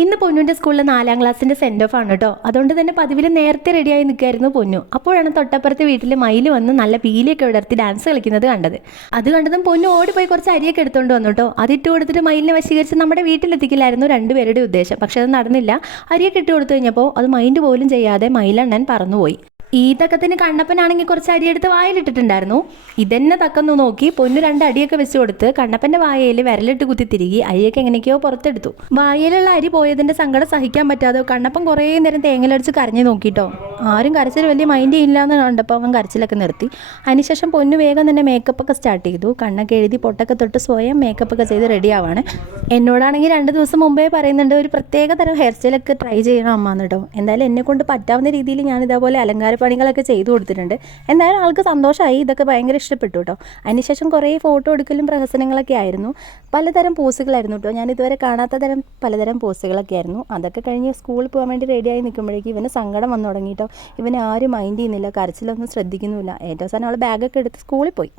ഇന്ന് പൊന്നുവിൻ്റെ സ്കൂളിൽ 4ാം ക്ലാസ്സിൻ്റെ സെൻഡ് ഓഫ് ആണ് കേട്ടോ. അതുകൊണ്ട് തന്നെ പതിവിൽ നേരത്തെ റെഡിയായി നിൽക്കായിരുന്നു പൊന്നു. അപ്പോഴാണ് തൊട്ടപ്പുറത്തെ വീട്ടിൽ മയിൽ വന്ന് നല്ല പീലിയൊക്കെ വിടർത്തി ഡാൻസ് കളിക്കുന്നത് കണ്ടത്. അത് കണ്ടതും പൊന്നു ഓടിപ്പോയി കുറച്ച് അരിയൊക്കെ എടുത്തുകൊണ്ട് വന്നു കേട്ടോ. അതിട്ട് കൊടുത്തിട്ട് മയിലിനെ വശീകരിച്ച് നമ്മുടെ വീട്ടിലെത്തിക്കില്ലായിരുന്നു രണ്ടുപേരുടെ ഉദ്ദേശം. പക്ഷെ അത് നടന്നില്ല. അരിയൊക്കെ ഇട്ട് കൊടുത്തു കഴിഞ്ഞപ്പോൾ അത് മൈൻഡ് പോലും ചെയ്യാതെ മയിലണ്ണൻ പറന്നുപോയി. ഈ തക്കത്തിന് കണ്ണപ്പനാണെങ്കിൽ കുറച്ച് അരിയെടുത്ത് വായിലിട്ടിട്ടുണ്ടായിരുന്നു. ഇതെന്നെ തക്കന്നു നോക്കി പൊന്നു 2 അടിയൊക്കെ വെച്ച് കൊടുത്ത് കണ്ണപ്പൻ്റെ വായയിൽ വിരലിട്ട് കുത്തി തിരികെ അരിയൊക്കെ എങ്ങനെയൊക്കെയോ പുറത്തെടുത്തു. വായയിലുള്ള അരി പോയതിൻ്റെ സങ്കടം സഹിക്കാൻ പറ്റാതെ കണ്ണപ്പൻ കുറേ നേരം തേങ്ങലടിച്ച് കരഞ്ഞു നോക്കിട്ടോ. ആരും കരച്ചിൽ വലിയ മൈൻഡ് ഇല്ലാന്ന് കണ്ടപ്പോൾ അവൻ കരച്ചിലൊക്കെ നിർത്തി. അതിനുശേഷം പൊന്നു വേഗം തന്നെ മേക്കപ്പൊക്കെ സ്റ്റാർട്ട് ചെയ്തു. കണ്ണൊക്കെ എഴുതി പൊട്ടൊക്കെ തൊട്ട് സ്വയം മേക്കപ്പൊക്കെ ചെയ്ത് റെഡി ആവാണ്. എന്നോടാണെങ്കിൽ 2 ദിവസം മുമ്പേ പറയുന്നുണ്ട് ഒരു പ്രത്യേക തരം ഹെയർ സ്റ്റൈലൊക്കെ ട്രൈ ചെയ്യണം അമ്മാന്ന് കേട്ടോ. എന്തായാലും എന്നെ കൊണ്ട് പറ്റാവുന്ന രീതിയിൽ ഞാൻ ഇതേപോലെ അലങ്കാര പണികളൊക്കെ ചെയ്തു കൊടുത്തിട്ടുണ്ട്. എന്തായാലും ആൾക്ക് സന്തോഷമായി. ഇതൊക്കെ ഭയങ്കര ഇഷ്ടപ്പെട്ടു കേട്ടോ. അതിനുശേഷം കുറേ ഫോട്ടോ എടുക്കലും പ്രഹസനങ്ങളൊക്കെ ആയിരുന്നു. പലതരം പോസുകളായിരുന്നു കേട്ടോ. ഞാൻ ഇതുവരെ കാണാത്ത തരം പലതരം പോസുകളൊക്കെ ആയിരുന്നു. അതൊക്കെ കഴിഞ്ഞ് സ്കൂളിൽ പോകാൻ വേണ്ടി റെഡിയായി നിൽക്കുമ്പോഴേക്കും ഇവന് സങ്കടം വന്നു തുടങ്ങിയിട്ടോ. ഇവനെ ആരും മൈൻഡ് ചെയ്യുന്നില്ല, കരച്ചിലൊന്നും ശ്രദ്ധിക്കുന്നുമില്ല. ഏറ്റവും അവസാനം അവൾ ബാഗൊക്കെ എടുത്ത് സ്കൂളിൽ പോയി.